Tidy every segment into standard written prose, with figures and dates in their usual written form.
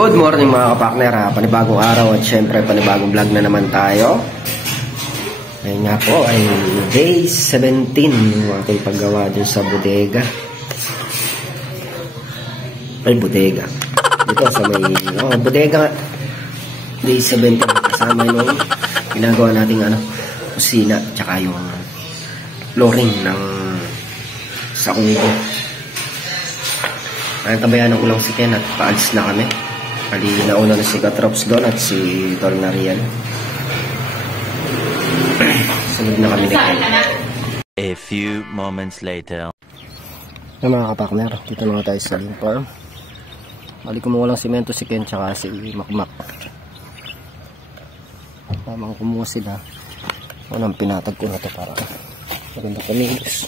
Good morning mga kapakner, panibagong araw at syempre panibagong vlog na naman tayo. Ngayon nga po ay day 17 yung aking paggawa dun sa bodega. Ay bodega dito sa may bodega. Day 17 kasama yung ginagawa nating kusina tsaka yung flooring ng sa kubo. Ay tabayan ng ulang si Ken at paalis na kami. Kali nauna na si Katrops doon at si Tornarian. Sunod na kami na. A few moments later. Mga kapakmer, dito na tayo sa Link Farm. Bali kumuha lang simento si Ken tsaka si Makmak. Tamang kumuha sila. Unang pinatag ko na ito para maganda pamilis.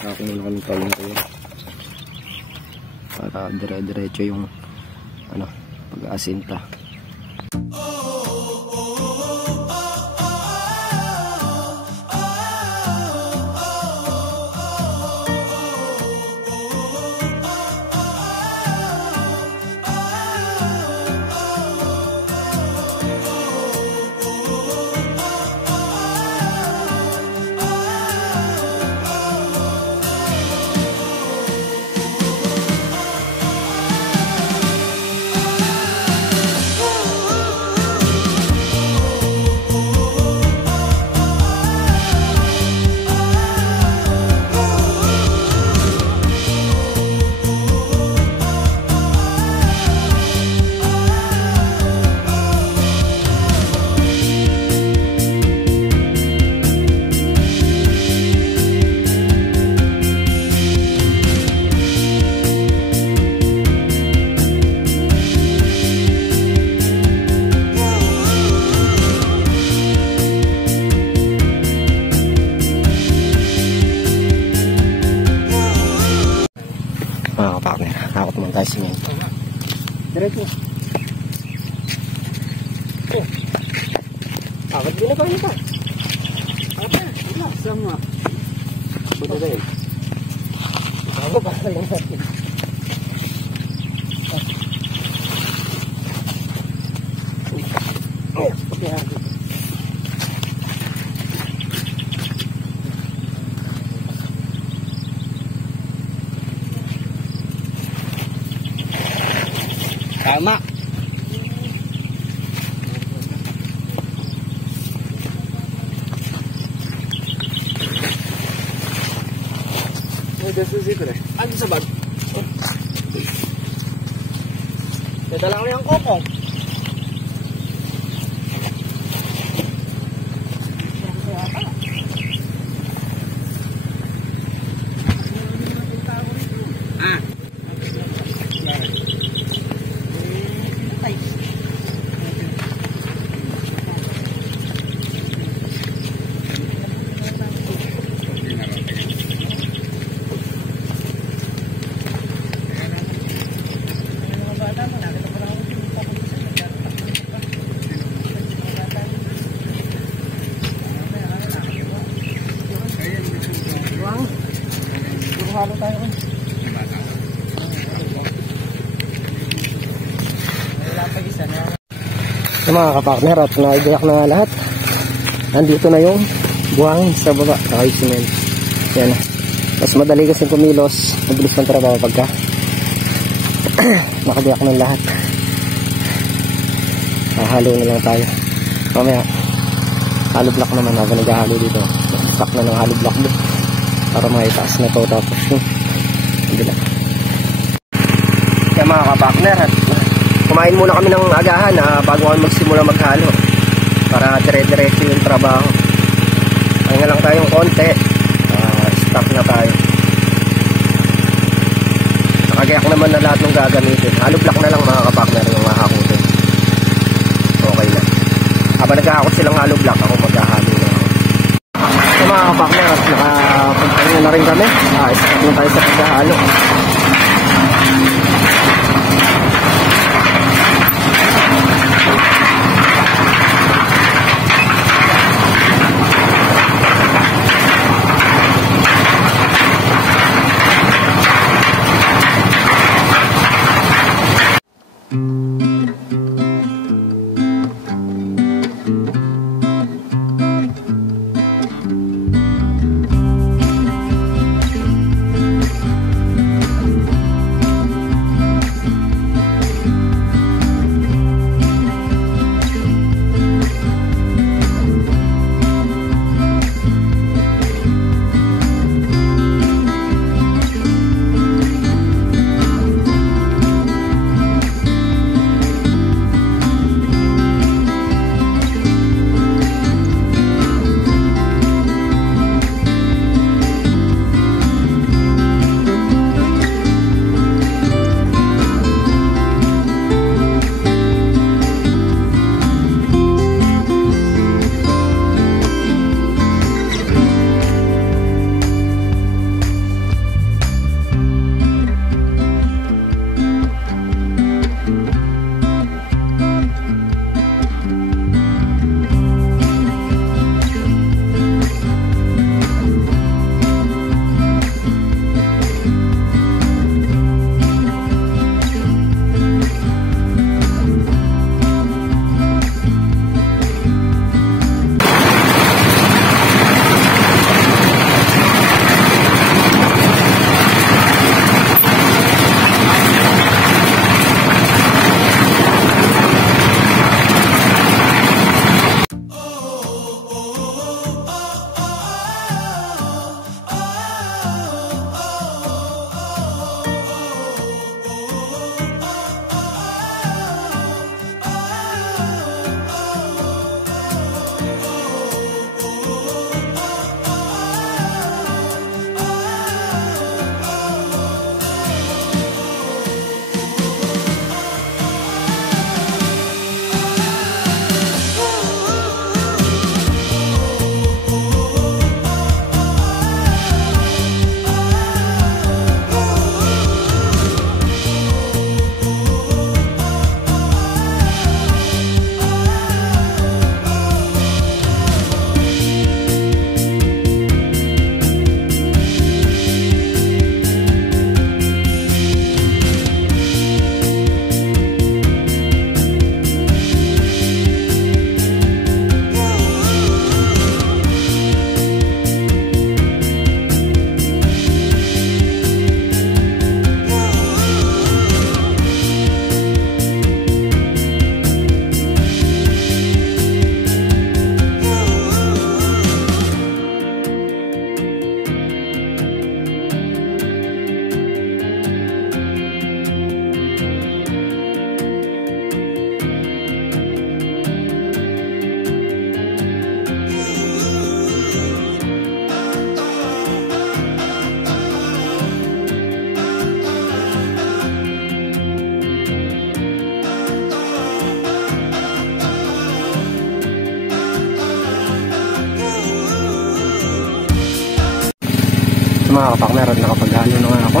Ako muna kami paling ko para dire-diretso yung pag-aasinta. Mga kapakner, takot naman tayo simento. Diretso. Oh. Bakit ginagawa niyo pa? Apa? Wala, sama. Buti rin. Ako pa lang natin. Oh, okay. Tama. May susi ko rin. Ano sa bag? Dala lang yung kopong. Halo tayo kan. So, mga kapakner, at naigayak na lahat. Nandito na yung buhangin sa baba, saka yung cement. Yan. Mas madali kasi kumilos, mabilis ng trabaho pagka nakagayak ng lahat. Halo na lang tayo. Mamaya halo block naman habang naghahalo dito. Stock na ng halo block doon para maitaas na to, tapos hindi lang. Kaya mga kapakner, kumain muna kami ng agahan bago kami magsimula maghalo para dire-diretso yung trabaho. Kaya lang tayong konti, stock na tayo. Nakagayak naman na lahat ng gagamitin. Halo block na lang mga kapakner yung mahakutin. Okay na. Habang naghahakot silang halo block, ako maghahalo na. So mga kapakner, nakapunta na rin kami. Start na tayo sa paghahalo. Mga kapakmer, nakapaghalo na nga ako.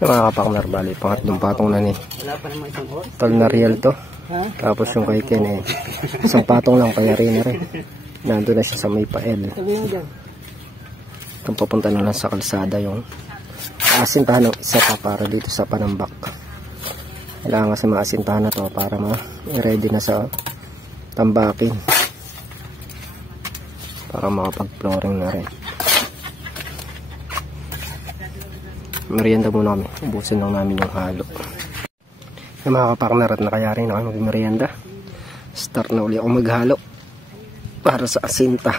Mga kapakner, bali, pangatlong patong na ni Tol Nariel to. Tapos yung kay Ken eh, isang patong lang kaya rin na rin. Nandun na siya sa may pael. Kung papunta na lang sa kalsada yung asintahan ng isa pa para dito sa Panambak. Kailangan sa mga asintahan na to para ma-ready na sa tambakin. Para makapag-flooring na rin. Merienda muna kami. Ubusin lang namin yung halo. Yung mga kapakner at nakayari na kami mag-merienda. Start na uli ako maghalo para sa asinta.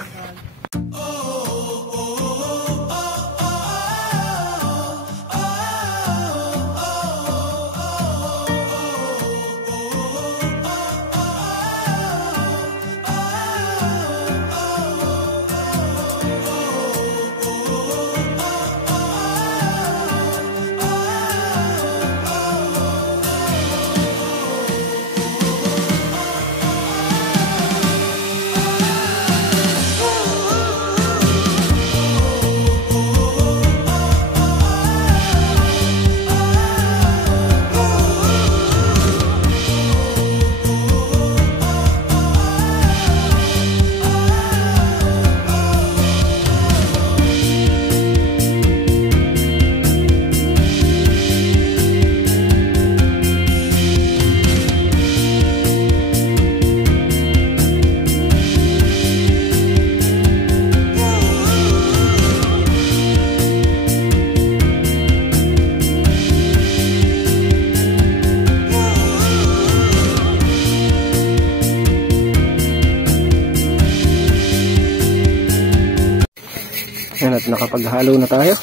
Yan, at nakapaghalo na tayo.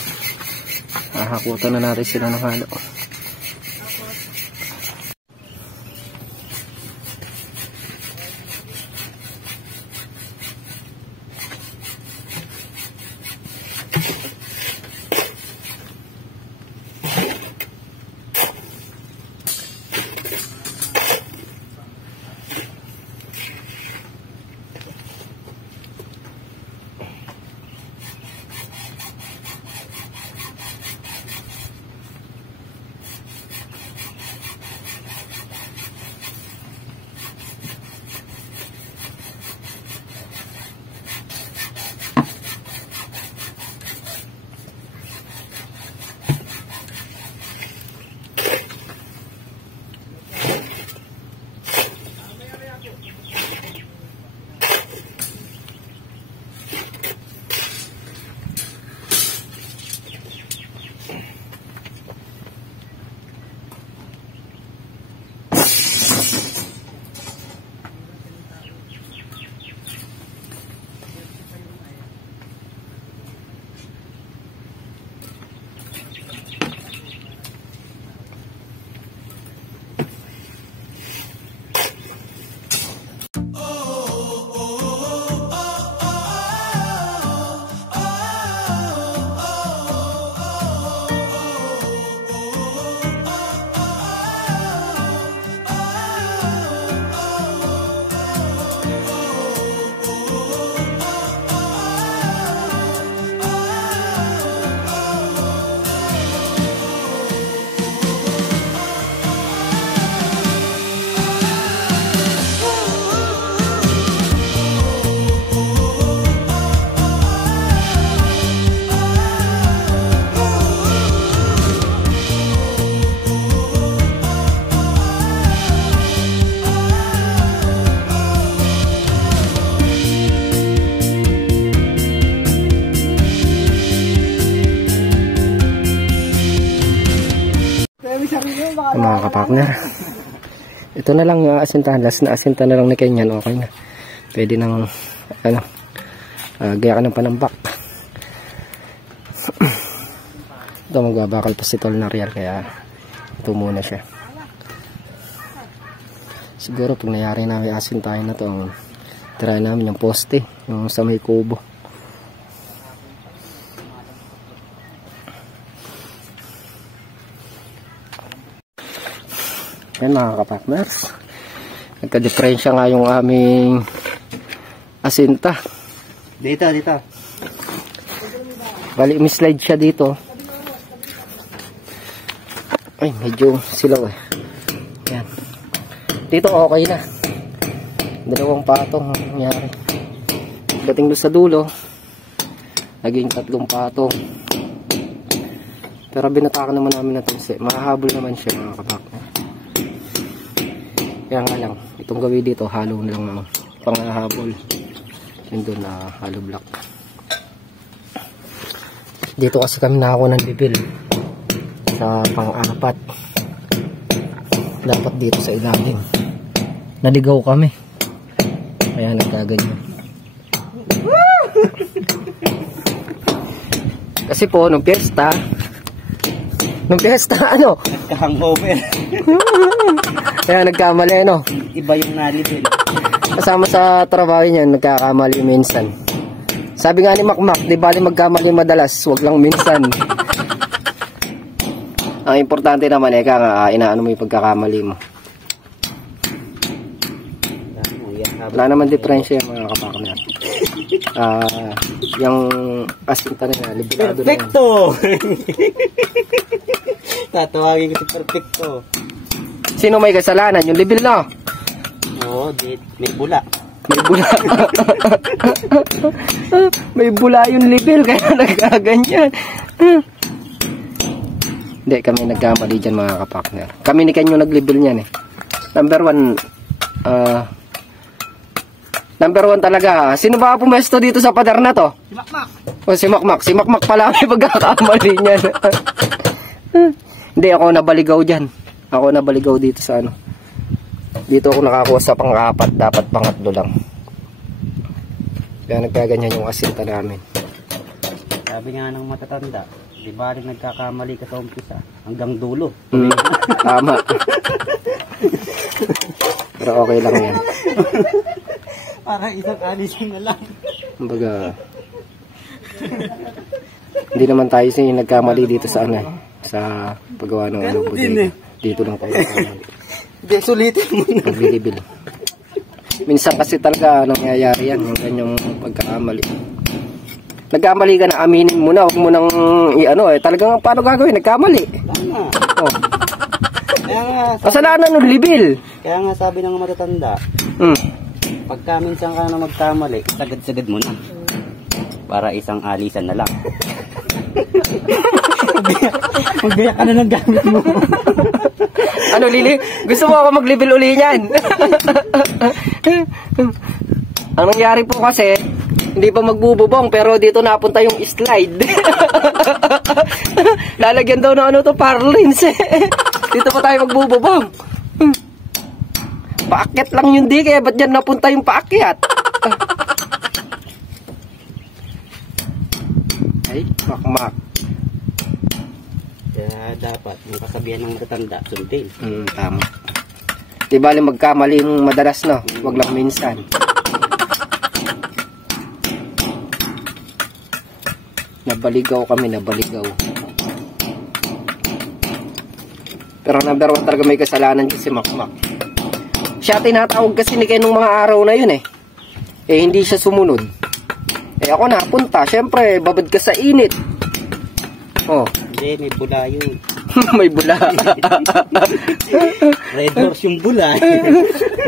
Hahakutan na natin sila ng halo. Mga kapakner, ito na lang yung asintahan. Last na asinta na lang ni Kenyan. Okay na, pwede nang gaya ka ng Panambak. Ito magbabakal pa si Tol Nariel, kaya ito muna siya. Siguro pag nayari namin asintahan na to, try namin yung poste, yung sa may kubo. Yan mga kapakners, nagka-diferensya nga yung aming asinta. Dito. Bali, mislide siya dito. Ay, medyo silaw eh. Yan. Dito okay na. Dalawang patong nangyari. Dating doon sa dulo, naging 3 patong. Pero binatakan naman namin na tunsi. Mahahabol naman siya mga kapakner. Kaya nga lang, itong gawin dito, halo na lang ng panghahabol. Yun doon na hollow block. Dito kasi kami nakakuha ng bibil sa pang-apat. Dapat dito sa ilalim. Naligaw kami. Kaya nagkaganyan. Kasi po, nung piyesta, ano? Nagka-hangover. Kaya nagkamali, no? Iba yung nalibil. Kasama sa trabaho niya, nagkakamali minsan. Sabi nga ni Makmak, di bali magkamali madalas, wag lang minsan. Ang importante naman eh, inaano mo yung pagkakamali mo. Wala naman diferensya yung mga kapakner. Yung asinta nila, libilado na yan. Perfecto! Tatawagin ko si Perfecto. Sino may kasalanan? Yung libil na? Oo, may bula. May bula. May bula yung libil, kaya nagkaganyan. Hindi, kami nagkamali dyan mga kapakner. Kami ni Ken yung naglibil niyan eh. Number 1 talaga. Sino ba pumesto dito sa pader na to? Si Makmak. O si Makmak. Si Makmak pala may pagkakamali niyan. Hindi, ako nabaligaw dyan. Ako nabaligaw dito sa ano. Dito ako nakakuha sa pang-apat. Dapat pangatlo lang. Kaya nagkaganyan yung asinta namin. Sabi nga ng matatanda, di ba rin nagkakamali ka sa umpisa hanggang dulo. Tama. Pero okay lang yan. Para isang alisin na lang. Kumbaga, hindi naman tayo nagkamali dito sa ano, sa paggawa ng ano, dito lang tayo nagkamali. Hindi, sulitin mo na. Paglibil. Minsan kasi talaga nangyayari yan, yung kanyang pagkakamali. Nagkamali ka na, aminin mo na, huwag mo nang i-ano eh. Talagang paano gagawin? Nagkamali. Tama. Oh. Kaya nga, kasalanan ng libil. kaya nga sabi ng matatanda, pagka minsan ka na magkamali, sagad-sagad mo na. Para isang alisan na lang. Magbiyak ka na ng gamit mo. Ano, Lili? Gusto mo ako mag-libil uli niyan? Ang nangyari po kasi, hindi pa magbububong, pero dito napunta yung slide. Lalagyan daw na ano to, parlins eh. Dito pa tayo magbububong. Paakyat lang yun di, kaya ba't dyan napunta yung paakyat? Ay, Makmak. Kaya dapat, yung kasabihan ng matatanda, sundin. Tama. Di bali magkamali yung madalas, no? Wag lang minsan. Nabaligaw kami, nabaligaw. Pero number 1 talaga may kasalanan dyan si Makmak. Siya tinatawag kasi ni Ken nung mga araw na yun eh. Eh hindi siya sumunod. Eh ako napunta, syempre babad ka sa init. Oh. Hindi, may bula yun. May bula. Red horse yung bula.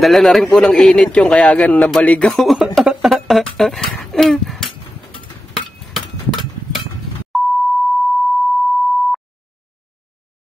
Dala na rin po ng init yung kaya ganun nabaligaw.